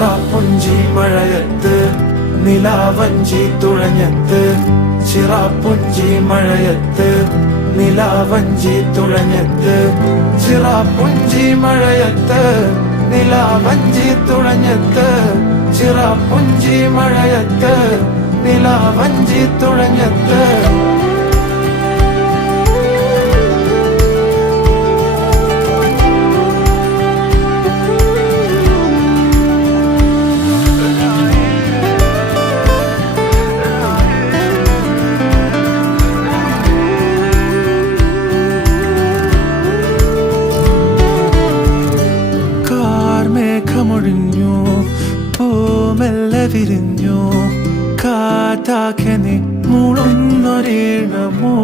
ചിറാപ്പുഞ്ചി മഴയത്ത് നിലാവഞ്ചി തുഴഞ്ഞത്ത് ചിറാപ്പുഞ്ചി മഴയത്ത് നിലാവഞ്ചി തുഴഞ്ഞത്ത് ചിറാപ്പുഞ്ചി മഴയത്ത് നിലാവഞ്ചി തുഴഞ്ഞത്ത് ചിറാപ്പുഞ്ചി മഴയത്ത് നിലാവഞ്ചി തുഴഞ്ഞത്ത് മേഘമൊഴിഞ്ഞു പൂമെല്ലെ വിരിഞ്ഞു കാറ്റാകെ നീ മൂളുന്നൊരീണമോ